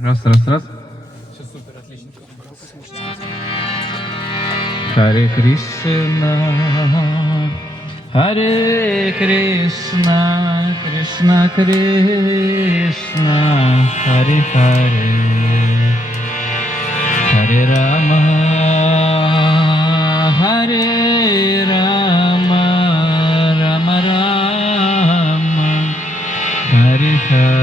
Раз, раз, раз. Все супер, отлично. Харе Кришна, Харе Кришна, Кришна Кришна, Харе Харе, Харе Рама, Харе Рама, Рама Рама, Харе Харе.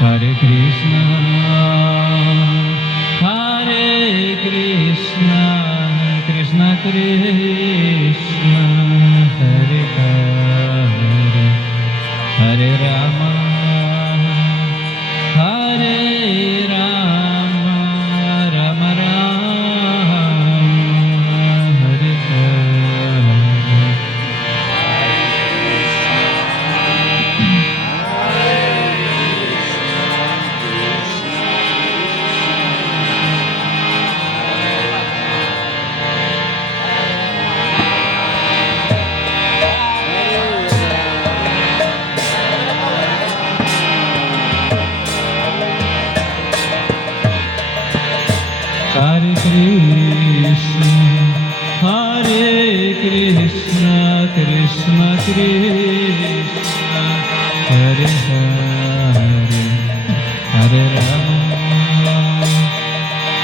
Hare Krishna, Hare Krishna, Krishna Krishna, Hare Hare, Hare Rama, Hare Rama, Rama Rama, Hare Hare. Hare Krishna, Hare Krishna, Krishna Krishna, Hare Hare, Hare Rama,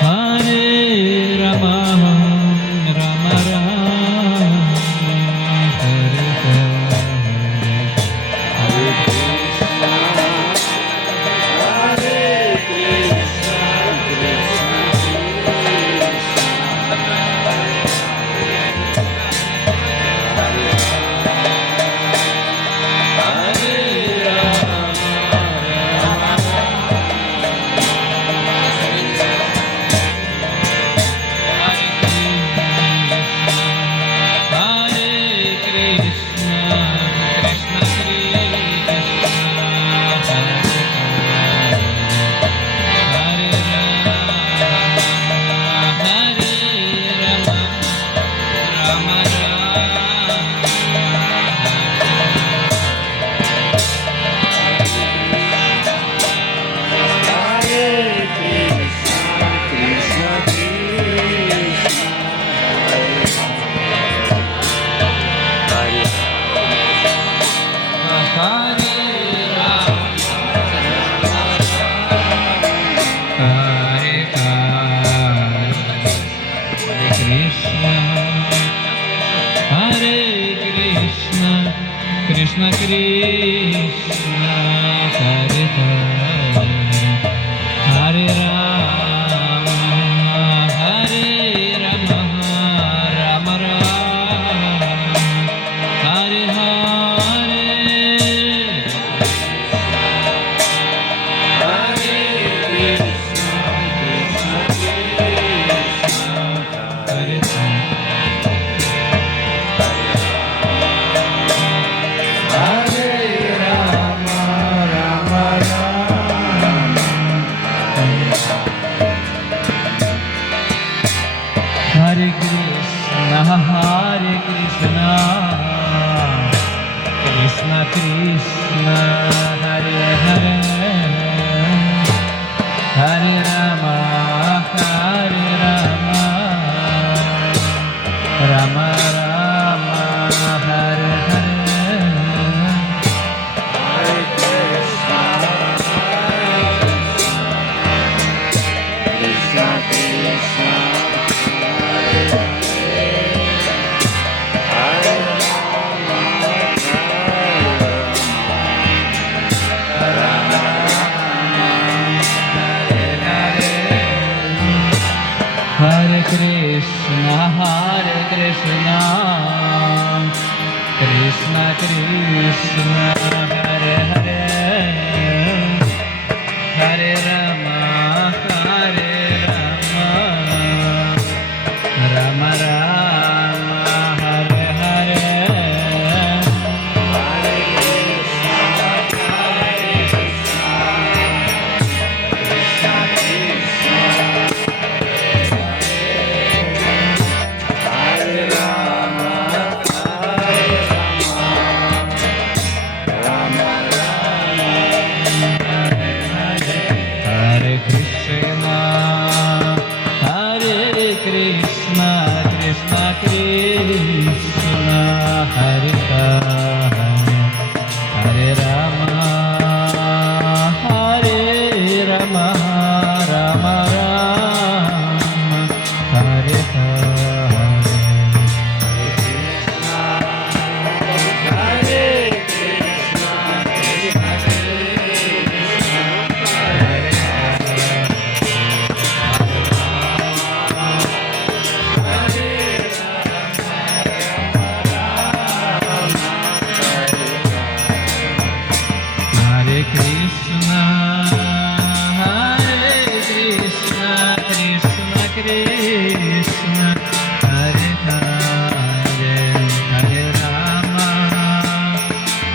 Hare Rama, Rama Rama, Hare Hare, Hare Krishna, Hare Krishna, Krishna Krishna, Hare Hare, Hare Rama, Hare Rama, Rama Rama, Hare Hare, Hare Krishna, Krishna Krishna, Hare Hare. Hare Krishna, Hare Krishna, Krishna Krishna, Hare Hare, Hare Rama, Hare Rama, Rama Rama, Hare Hare, Hare Krishna, Krishna Krishna. Hare Krishna, Hare Krishna, Krishna Krishna, Hare Hare, Hare Rama, Hare Rama, Krishna Krishna Krishna Hare Hare Hare Rama Hare Rama Rama Rama Hare Hare Hare Krishna, Hare Krishna, Krishna Krishna, Hare Hare, Hare Rama,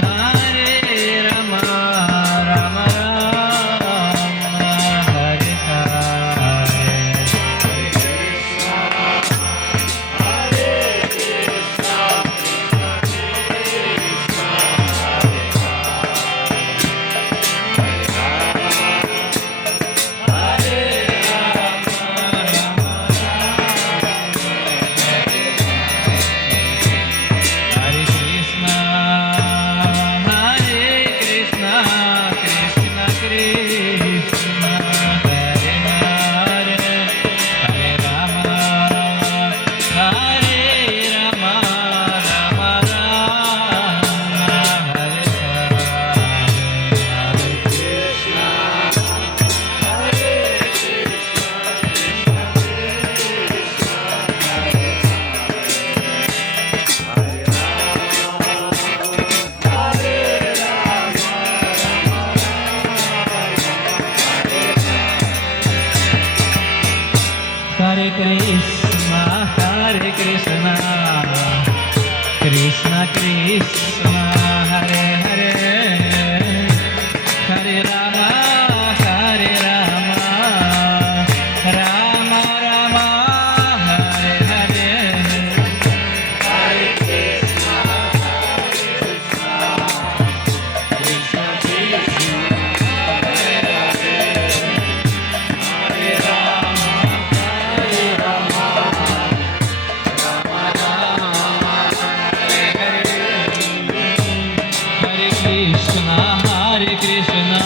Hare Rama, Rama Rama, Hare Hare. Hare Krishna, Hare Krishna, Krishna Krishna, Hare Hare, Hare Rama, Hare Rama, Rama Rama, Hare Hare. Hare Krishna, Hare Krishna, Krishna Krishna, Hare Hare, Hare Rama, Hare Rama, Rama Rama, Hare Hare. Hare Krishna, Krishna Krishna, Hare Hare, Hare Rama, Hare Rama, Rama Rama, Hare Hare. Hare Krishna, Hare Krishna,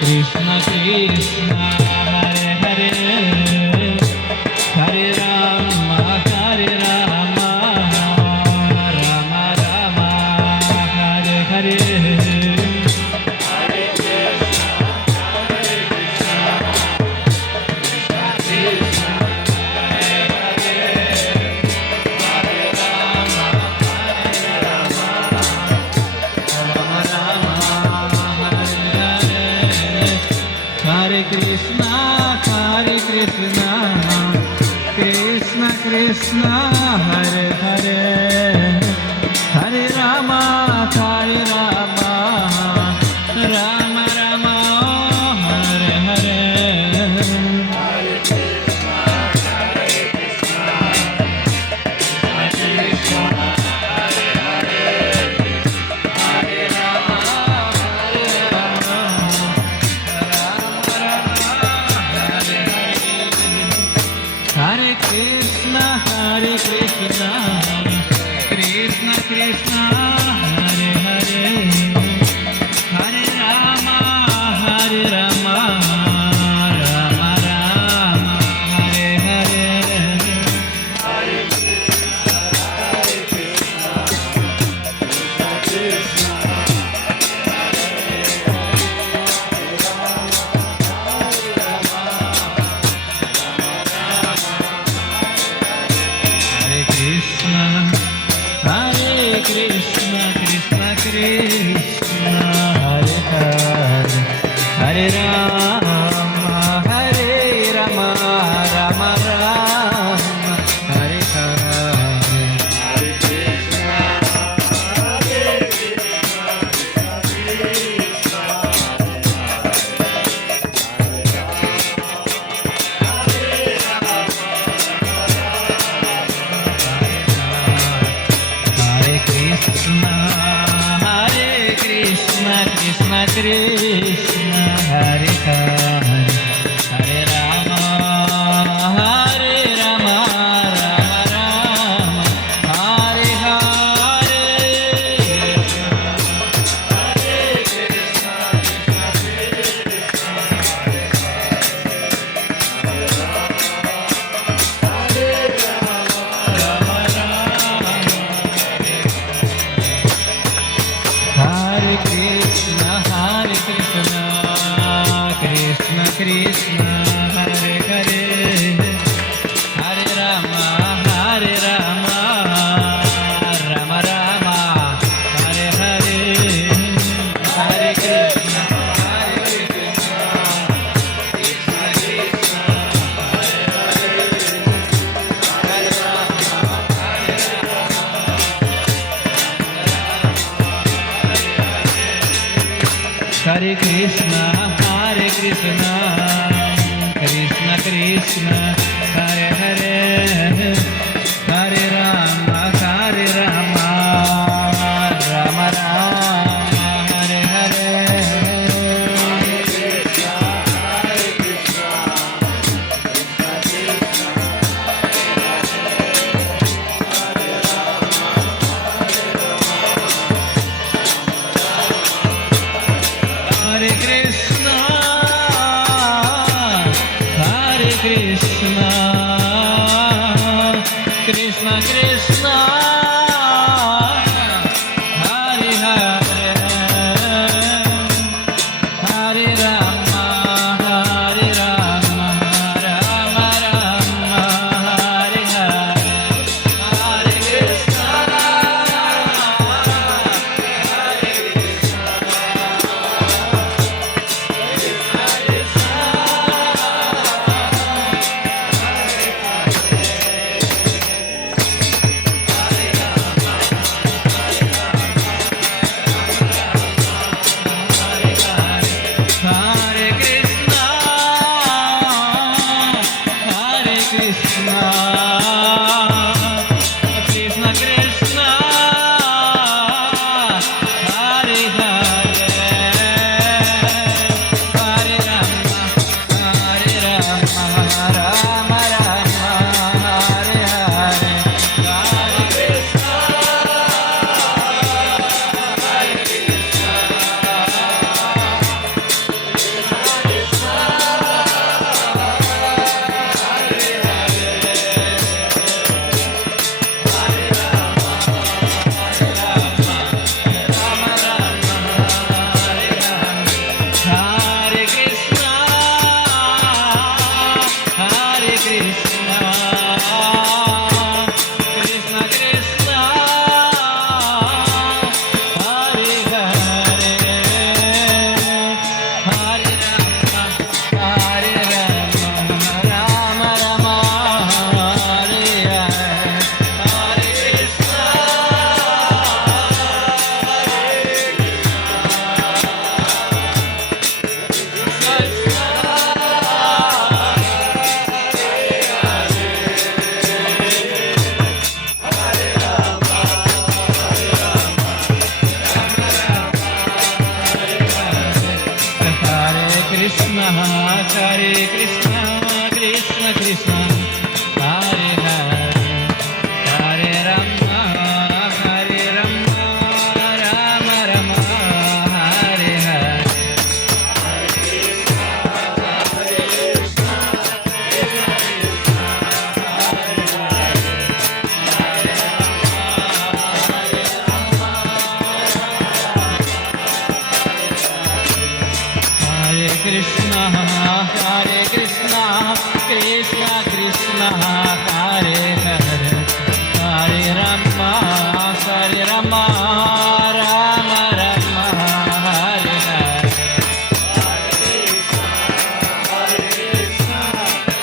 Krishna Krishna, Hare Hare, Hare Rama, Hare Rama, Rama Rama, Hare Hare. Hare Krishna, Hare Krishna, Krishna Krishna, Hare Hare, Hare Rama, Hare Rama, Rama Rama, Hare Hare. Hare Krishna, Hare Krishna, Krishna Krishna, Hare Hare, Hare Rama, Hare Rama, Rama Rama, Hare Hare. Hare Krishna, Hare Krishna, Krishna Krishna, Hare Hare, Hare Rama, Hare Rama, Rama Rama, Hare Hare. Hare Krishna, Hare Krishna, Krishna Krishna, Hare Hare, Hare Rama, Hare Rama, Rama Rama, Hare Hare. Hare Krishna, Hare Krishna, Krishna Krishna, Hare Krishna, Hare Krishna, Krishna Krishna, Hare Hare, Hare Rama, Hare Rama, Rama Rama, Hare Hare. Hare Krishna, Hare Krishna, Krishna Krishna Krishna, Hare Hare, Hare Rama, Hare Krishna Krishna Hare Hare Hare Rama Rama Rama Hare Hare Hare Krishna Krishna Krishna Hare Hare Hare Rama Rama Rama Hare Hare Hare Krishna Hare Krishna, Hare Krishna, Krishna Krishna, Hare Hare, Hare Rama, Rama Rama, Hare Hare, Hare Krishna. Hare Krishna, Hare Krishna, Krishna Krishna, Hare Hare, Hare Rama, Rama Rama, Hare Hare, Hare Krishna. Krishna, Hare Krishna, Krishna Krishna, Hare Hare, Hare Rama, Rama Rama, Hare Hare. Hare Krishna,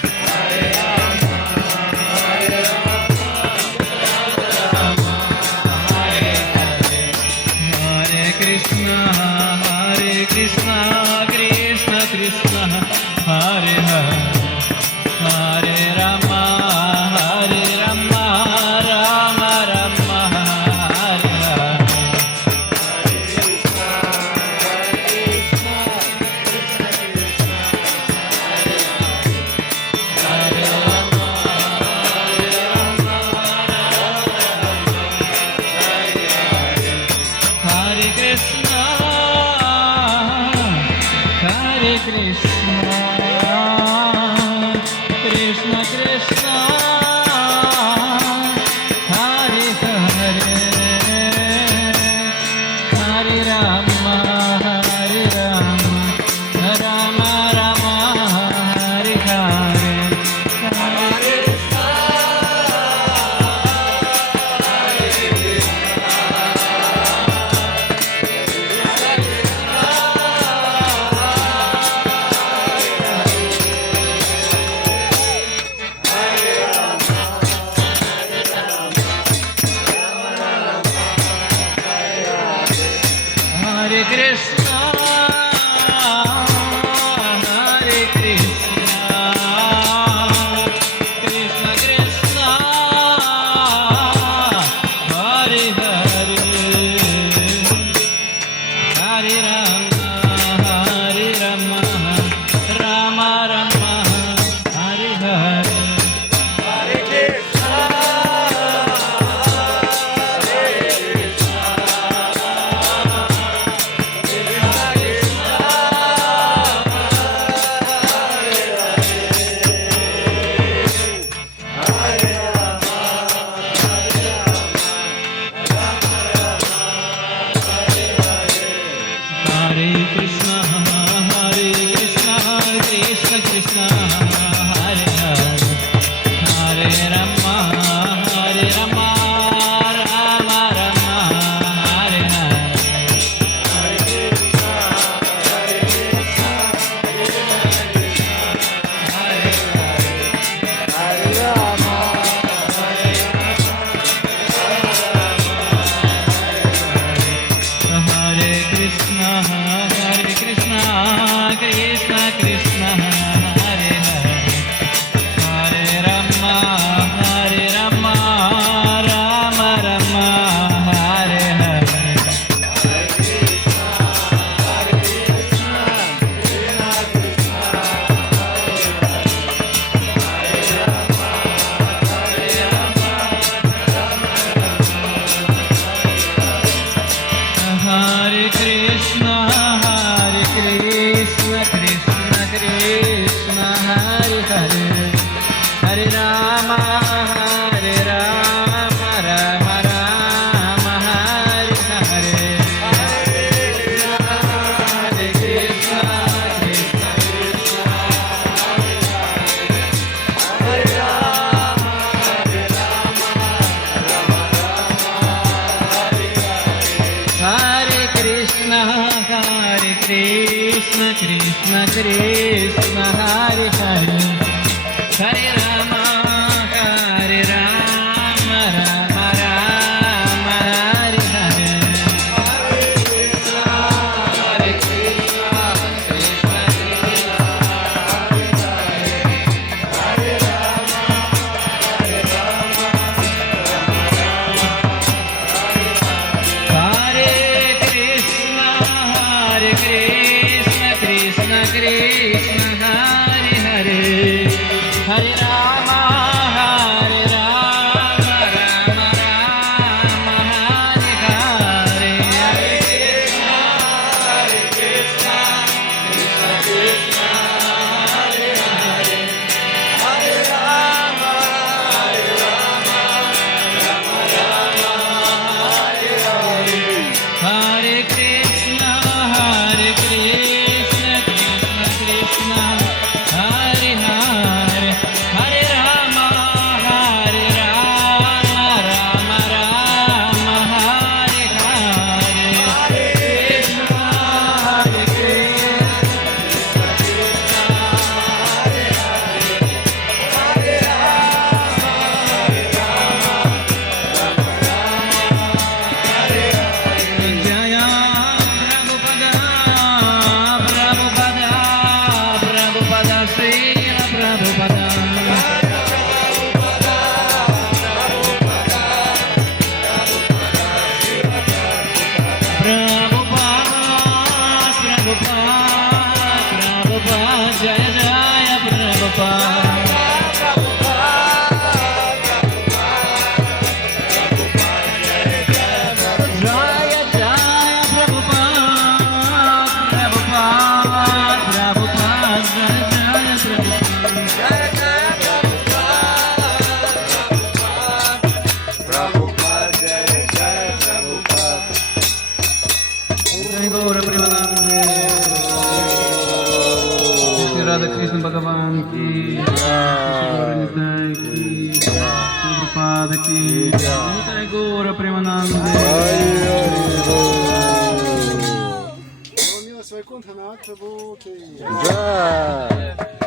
Krishna Krishna, Hare Hare, Hare Rama, Rama Rama, Hare Hare. Hare Krishna, Krishna Krishna, Hare Hare, Hare Rama, Rama Rama, Hare Hare. Hare Krishna, Krishna Krishna, Hare Hare, Hare Rama, Rama Rama, Hare Hare, Hare Krishna Hare Hare Hare Rama Rama Rama Hare Hare Hare Krishna Krishna Krishna Hare Rama Hare Krishna Krishna Krishna Hare Hare Hare Rama Rama Rama Hare Hare Hare Krishna Krishna Krishna Hare Krishna Krishna Krishna Hare Hare Hare Rama Rama Rama Hare Hare Hare Krishna Krishna Krishna Hare Hare Hare Rama Rama Hare Hare Hare Krishna Krishna Krishna Hare Hare Hare Rama Rama Rama Hare Hare Hare Krishna Jaya Prabhupada Prabhupada Prabhupada Srila Prabhupada Prabhupada Jaya Jaya Prabhupada Jaya Jaya Prabhupada Prabhupada Jaya Jaya Jai Gaura Premanande Shri Radha Krishna Bhagavan ki Shri Gaura Nitai ki Shri Prabhupada ki Jai Gaura Premanande Mila Vaikuntha Nath Prabhu ki Jai.